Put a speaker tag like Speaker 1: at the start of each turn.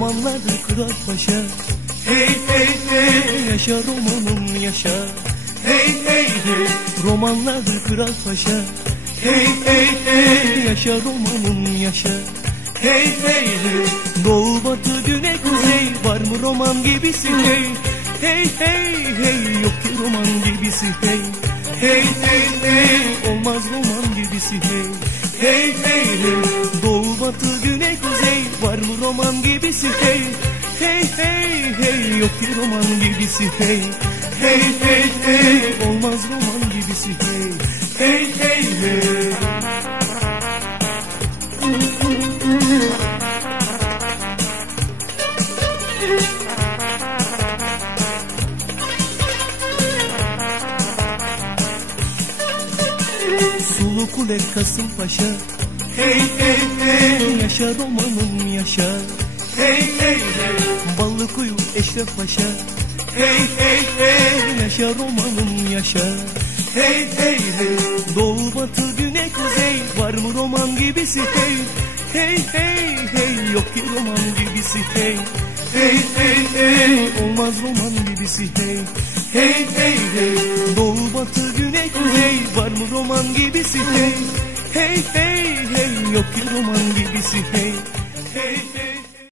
Speaker 1: kral paşa. Hey hey hey. Yaşa romanım yaşa. Hey hey hey. Romanlarda kral paşa. Hey hey hey. Yaşa romanım yaşa. Hey hey hey. Doğu batı güney kuzey. Var mı roman gibisi? Hey Hey hey hey. Yok ki roman gibisi? Hey Hey hey hey. Olmaz roman gibisi? Hey Hey hey hey. Doğu batı güney kuzey Var mı roman gibisi? Hey Hey hey hey Yok ki roman gibisi? Hey Hey hey hey Olmaz roman gibisi? Hey Hey hey hey. Sulu kule Kasımpaşa Hey hey hey. Yaşa romanım yaşa. Hey hey hey. Balıkuyu Eşref Paşa. Hey hey hey. Yaşa romanım yaşa. Hey hey hey. Doğu batı güney kuzey. Var mı roman gibisi? Hey Hey hey hey. Yok ki roman gibisi hey. Hey hey hey. Olmaz roman gibisi hey. Hey hey hey. Doğu batı güney kuzey. Var mı roman gibisi Hey hey hey Yok ki roman gibisi. Hey Hey hey